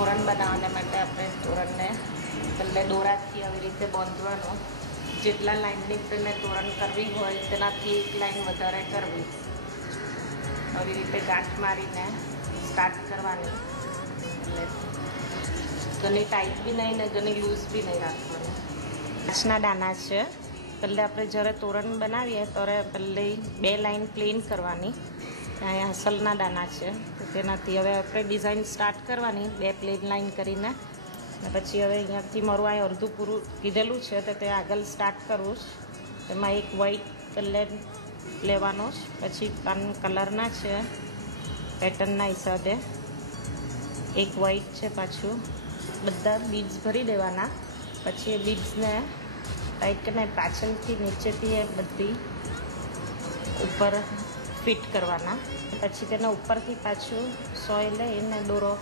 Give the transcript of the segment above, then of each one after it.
તોરણ બનાવવા માટે આપણે તોરણને પહેલે દોરાથી આવી રીતે બાંધવાનો. જેટલા લાઈનની તેને તોરણ કરવી હોય તેનાથી એક લાઈન વધારે કરવી. આવી રીતે ગાંઠ મારીને સ્ટાર્ટ કરવાની. એટલે ઘણી ટાઈટ બી નહીં ને ઘણી લૂઝ બી નહીં રાખવાની. કાચના દાણા છે. પહેલે આપણે જ્યારે તોરણ બનાવીએ ત્યારે પહેલે 2 લાઈન પ્લેન કરવાની. અહીંયા હસલના દાણા છે તો તેનાથી હવે આપણે ડિઝાઇન સ્ટાર્ટ કરવાની 2 પ્લેન લાઈન કરીને. અને પછી હવે અહીંયાથી મારું આ અડધું પૂરું કીધેલું છે તો તે આગળ સ્ટાર્ટ કરવું જ. તેમાં એક વ્હાઈટ કલર લેવાનો જ. પછી 3 કલરના છે પેટર્નના હિસાબે. એક વ્હાઈટ છે પાછું. બધા બીડ્સ ભરી દેવાના. પછી એ બીડ્સને ટાઈટ કરીને પાછળથી નીચેથી એ બધી ઉપર ફિટ કરવાના. પછી તેના ઉપરથી પાછું સોય લઈને દોરો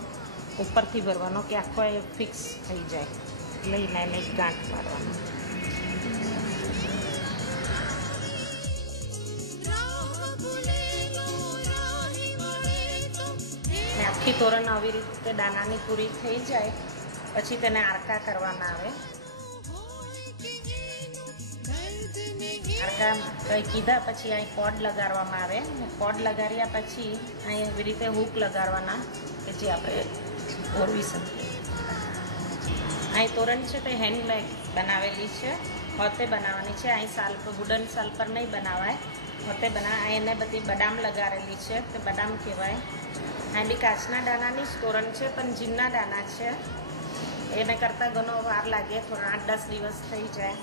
ઉપરથી ભરવાનો કે આખો એ ફિક્સ થઈ જાય. લઈને એને ગાંઠ મારવાનો. આખી તોરણ આવી રીતે દાણાની પૂરી થઈ જાય પછી તેને આરકા કરવાના આવે. આરકા કંઈ કીધા પછી અહીં કોડ લગાડવામાં આવે. કોડ લગાડ્યા પછી અહીં એવી રીતે હૂક લગાડવાના કે જે આપણે ઓરવી શકીએ. અહીં તોરણ છે તે હેન્ડમેડ બનાવેલી છે. હોતે બનાવવાની છે. અહીં સાલ પર વુડન સાલ પર નહીં બનાવાય. હોતે બનાવ એને બધી બદામ લગાડેલી છે તે બદામ કહેવાય. અહીં બી કાચના દાણાની જ તોરણ છે પણ જીમના દાણા છે. એને કરતાં ઘણો વાર લાગે. થોડા 8-10 દિવસ થઈ જાય.